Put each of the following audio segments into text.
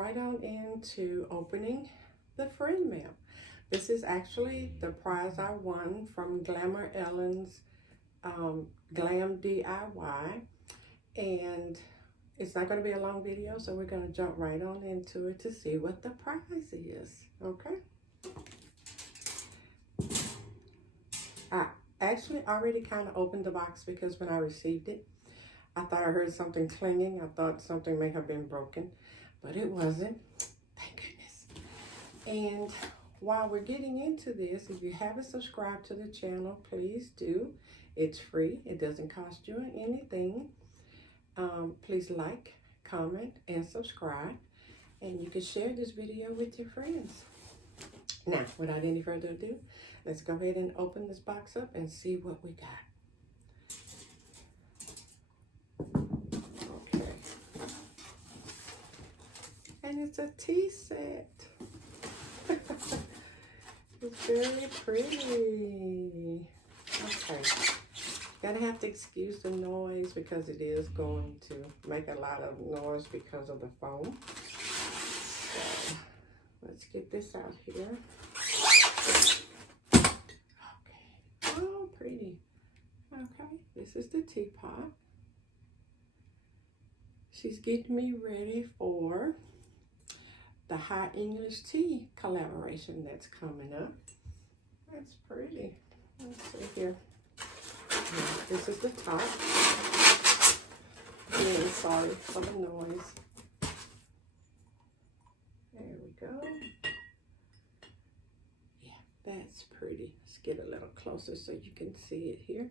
right on into opening the friend mail. This is actually the prize I won from Glamour Ellen's Glam DIY, and it's not going to be a long video, so we're going to jump right on into it to see what the prize is. Okay, I actually already kind of opened the box because when I received it, I thought I heard something clanging. I thought something may have been broken, but it wasn't. Thank goodness. And while we're getting into this, if you haven't subscribed to the channel, please do. It's free. It doesn't cost you anything. Please like, comment, and subscribe. And you can share this video with your friends. Now, without any further ado, let's go ahead and open this box up and see what we got. And it's a tea set. It's very pretty. Okay. Gotta have to excuse the noise because it is going to make a lot of noise because of the phone. So let's get this out here. Okay. Oh, pretty. Okay. This is the teapot. She's getting me ready for the High English Tea collaboration that's coming up. That's pretty. Let's see here. This is the top. Again, sorry for the noise. There we go. Yeah, that's pretty. Let's get a little closer so you can see it here.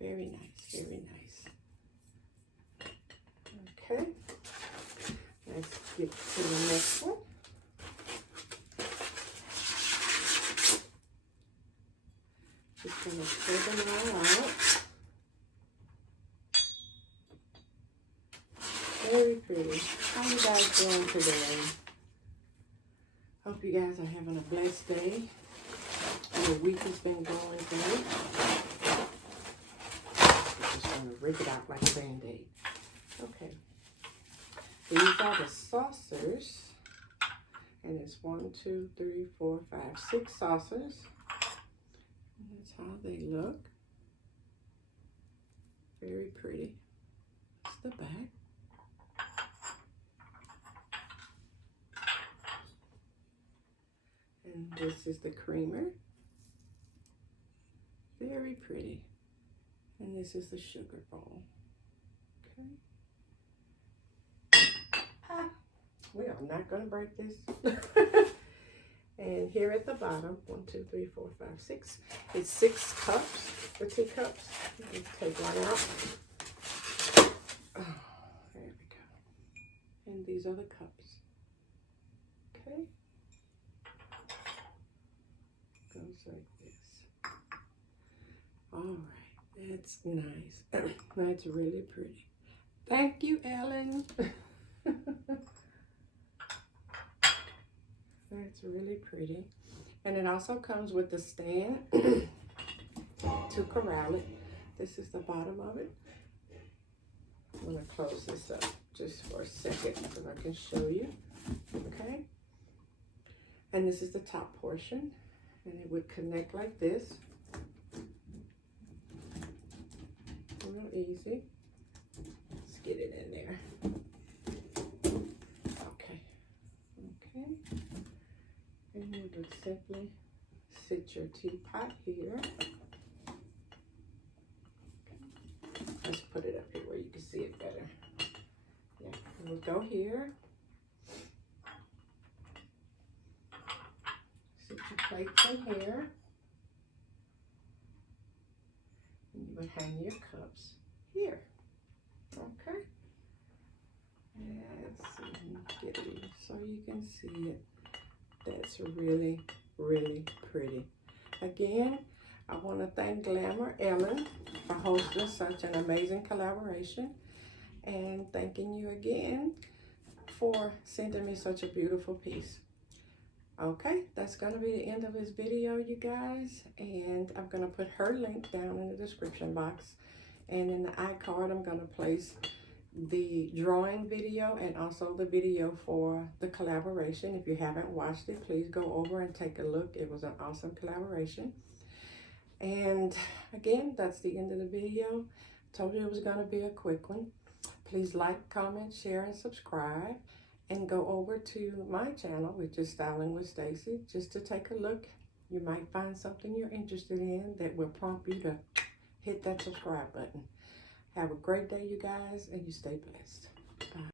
Very nice, very nice. Okay. Let's get to the next one. Just going to spread them all out. Very pretty. How you guys doing today? Hope you guys are having a blessed day. Your week has been going great. Just going to rip it out like a Band-Aid. Okay. These are the saucers, and it's 1, 2, 3, 4, 5, 6 saucers. And that's how they look. Very pretty. That's the back. And this is the creamer. Very pretty. And this is the sugar bowl. Okay. We are not going to break this. And here at the bottom, 1, 2, 3, 4, 5, 6. It's 6 cups, the teacups. Let's take one out. Oh, there we go. And these are the cups. Okay. Goes like this. All right, that's nice. That's really pretty. Thank you, Ellen. That's really pretty. And it also comes with the stand to corral it. This is the bottom of it. I'm going to close this up just for a second so I can show you. Okay. And this is the top portion. And it would connect like this. Real easy. Let's get it in there. Okay. Okay. And you would simply sit your teapot here. Let's put it up here where you can see it better. Yeah, it would go here. Sit your plates in here. And you would hang your cups here. Okay. Let's get it so you can see it. That's really, really pretty. Again, I want to thank Glamour Ellen for hosting such an amazing collaboration, and thanking you again for sending me such a beautiful piece. Okay, that's going to be the end of this video, you guys, and I'm going to put her link down in the description box, and in the iCard I'm going to place the drawing video and also the video for the collaboration. If you haven't watched it, please go over and take a look. It was an awesome collaboration. And again, that's the end of the video. Told you it was going to be a quick one. Please like, comment, share, and subscribe. And go over to my channel, which is Styling with Stacy, just to take a look. You might find something you're interested in that will prompt you to hit that subscribe button. Have a great day, you guys, and you stay blessed. Bye.